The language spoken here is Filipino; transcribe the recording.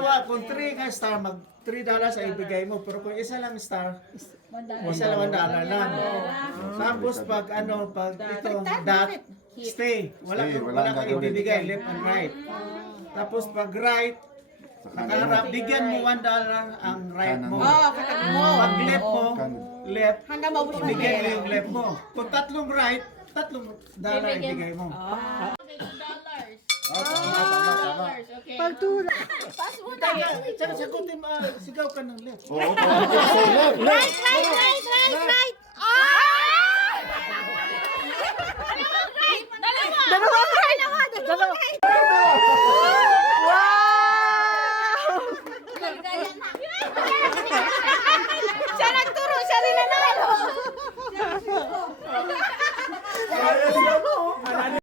halimbawa, kung 3 ka star, mag $3 ay ibigay mo. Pero kung isa lang star, isa lang $1 lang. Tapos pag pag ito, dot, stay. Wala kang ibibigay, left and right. Tapos pag right, nakaharap, bigyan mo $1 ang right mo. katabi mo. Pag left mo, left, Hanggang maubos na ibigay mo yung left mo. Kung tatlong right, $3 ibigay mo. Tama. Okay. Pagtula. Tsaka sagutin, sigaw ka ng left. Oo, Right. Dalawa.